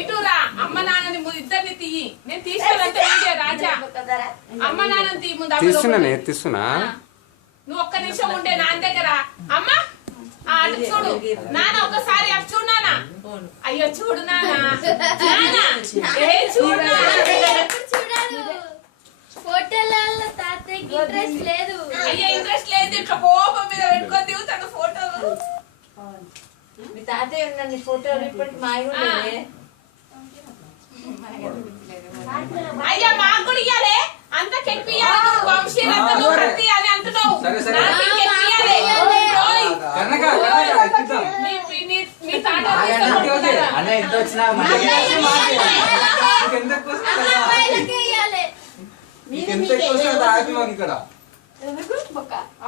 ఇటురా అమ్మ నాన్నని ఇద్దరిని తీయి. నేను తీసుకెళ్ళంటే రాజా అమ్మ నాన్నని తీయి ముందు. తీస్తున్నా నువ్వు ఒక్క నిమిషం ఉండే నాన్న దగ్గర. అమ్మ అటు చూడు నాన్న, ఒకసారి అటు చూడు నాన్న. అయ్యో చూడు నాన్న, చూడు ఫోటోలలో తాతయ్యకి ఇంట్రెస్ట్ లేదు. అయ్యో ఇంట్రెస్ట్ లేదు, ఇట్లా కోపం మీద పెట్టుకొని దిగుతాడు ఫోటోలు. మీ తాతయ్య ఉన్న ఫోటోలు ఇప్పటికి మాయే. అయ్యా మాకు కూడా ఇయ్యాలి, అంతా కెట్టియాలి. వంశీ రత్నం ప్రతి అని అంటున్నావు. మీ తాత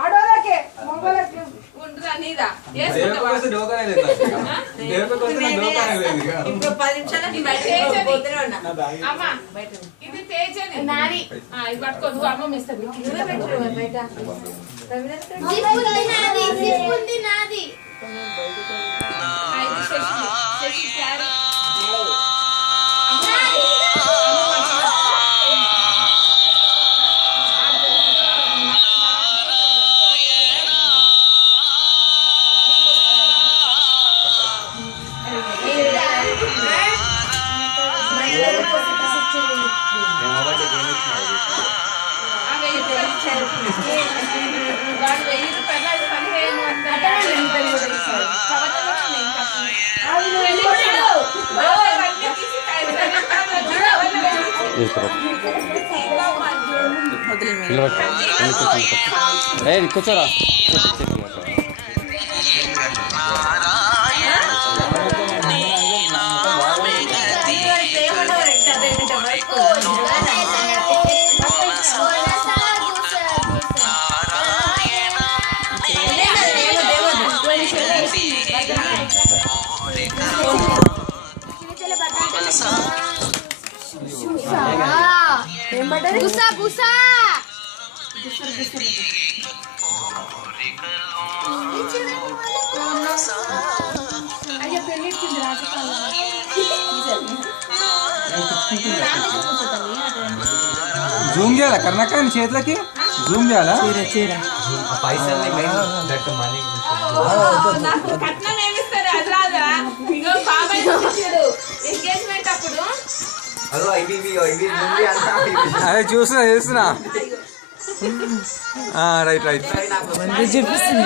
ఆడోళ్ళకే మగోళ్ళకి ఉంటురా నీదా. ఇప్పుడు 10 నిమిషాలు అమ్మా ఇది తేజని నాది. ఇది పట్టుకో, నువ్వు అమ్మ ఇస్తుంది. నాది కూర్చోరా. గుసా గుసా జూమ్ చేయాలా కర్ణాక చేతులకి? జూమ్ చేయాలా? కట్నం ఏమిస్తారు అది రాదా? ఇగో బాబాయ్ ఎంగేజ్మెంట్ అప్పుడు అదే చూస్తున్నా. రైట్ రైట్ చూపిస్తుంది.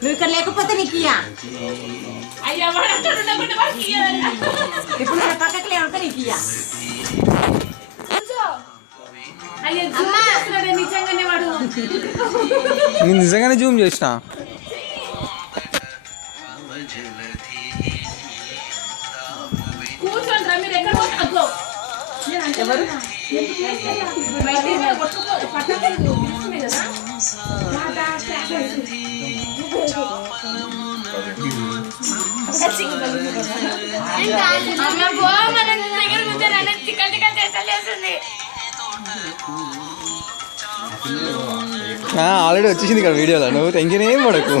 నువ్వు ఇక్కడ లేకపోతే నీకు ఇయ్యా. అయ్యా ఇప్పుడు నేను పక్కకి లేకపోతే నీకు ఇయ్యా. నిజంగానే వాడు నేను నిజంగానే జూమ్ చేసిన. కూర్చోండి రా, మీరు ఎక్కడ పోతారు? ఎవరు ఆల్రెడీ వచ్చేసింది ఇక్కడ వీడియోలో. నువ్వు టెన్షన్ ఏం పడకు.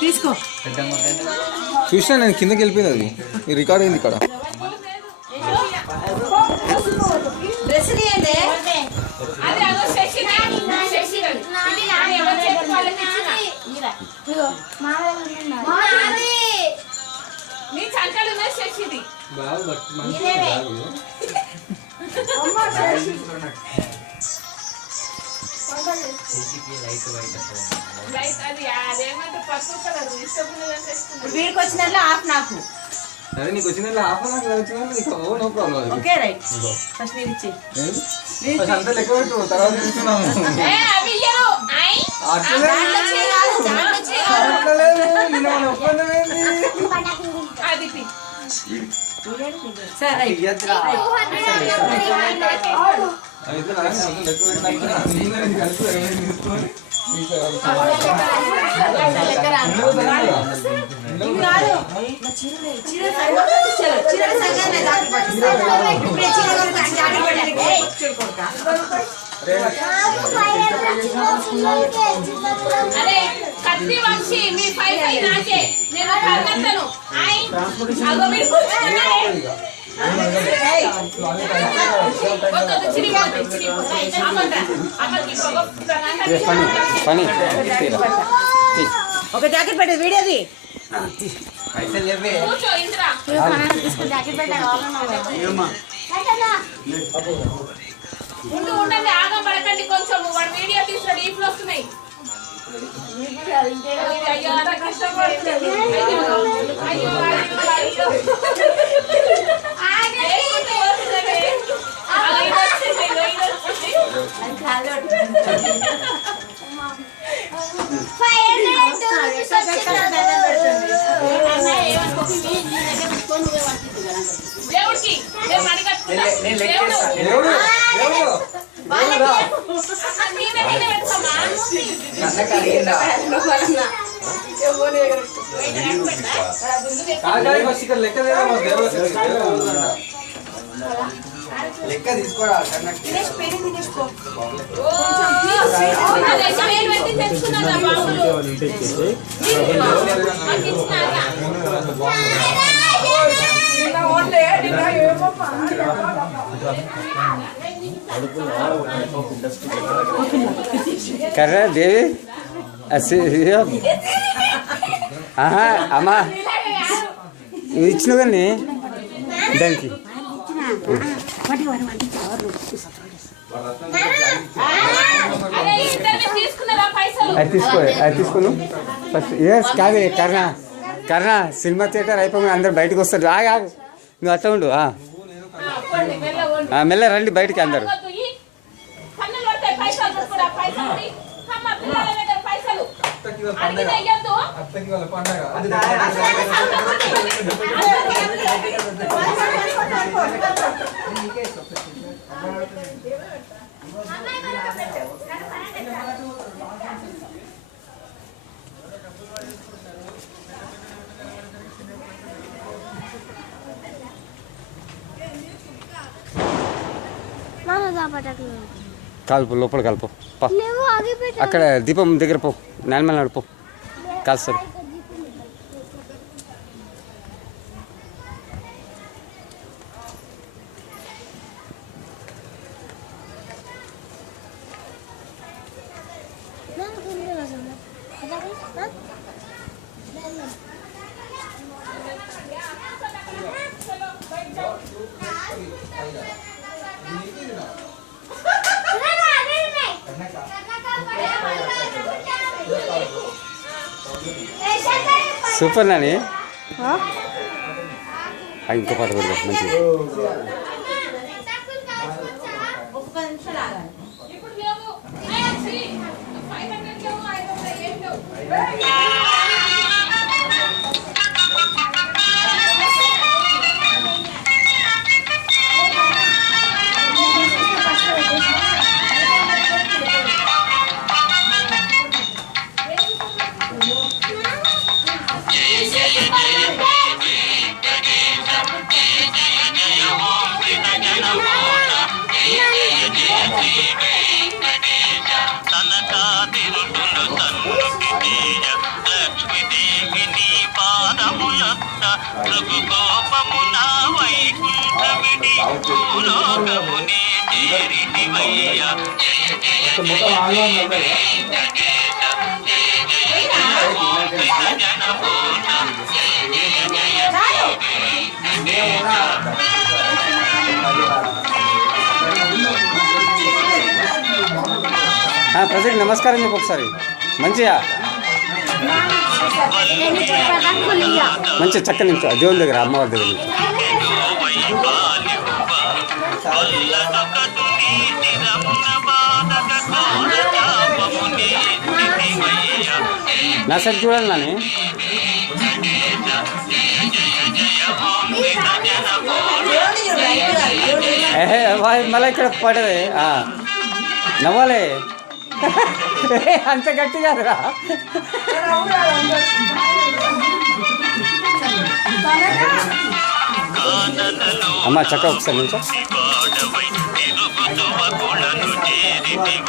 తీసుకో. చూసినా నేను కిందకి వెళ్ళిపోయింది. అది రికార్డ్ అయింది ఇక్కడ. నీ చంకలు శశిది వీడికి వచ్చినట్లు హాఫ్ నాకు. అదే నీకు వచ్చిన half no problem. Okay right. First మీరు ఇచ్చి అంతా లెక్క పెట్టు, తర్వాత తీసుకున్నాము. అరే కత్తి వంశీ మీ 5 నాకే నేను కర్నత్తను ఐ అగో మీరు కూర్చున్నారే ఒక జాకెట్ పెట్టదు వీడియోది కూర్చో ఇంద్రా జాకెట్ పెట్టా ఉండండి ఆగం పడకండి కొంచెం వాడు వీడియో తీస్తాడు ఈపులు వస్తున్నాయి అయ్యో అంత కష్టపడుతుంది అయ్యో అయ్యో దేవుడికి మేము అడిగట్టుకున్నాం లెక్క తీసుకోరా తెచ్చుకున్నా బాబులు కర్రా దేవి అమ్మా నువ్వు ఇచ్చినావు కానీ దానికి అది తీసుకుని ఫస్ట్ ఎస్ కాదే కర్ణ సినిమా థియేటర్ అయిపోయి అందరు బయటకు వస్తారు ఆగు నువ్వు అట్లా ఉండు మెల్ల రండి బయటికి అందరు కాల్పు లోపల కలుపు అక్కడ దీపం దగ్గర పో నాన్నమల్ నడుపు కాల్స్తారు సూపర్ నాని ఇంకో పాట కూడా మంచిది ప్రజెంట్ నమస్కారం చెప్పు ఒకసారి మంచిగా మంచిగా చక్కని నుంచి దేవుని దగ్గర అమ్మవారి దగ్గర నుంచి నా సైడ్ చూడాలి నాని మళ్ళీ ఇక్కడ పడదే నవ్వాలి అంత గట్టి కాదురా అమ్మ చక్క ఒకసారి నుంచో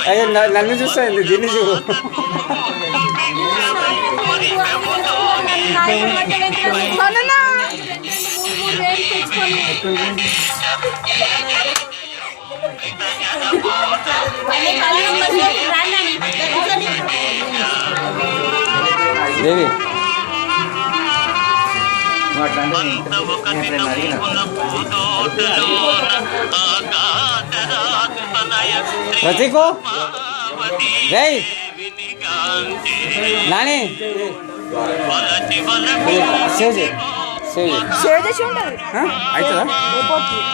అయ్యో నన్ను చూస్తాయింది దీన్ని చూడు దేవి ప్రతీకు జై నాని సేవ్ చేయి సేవ్ చేయి అవుతుందా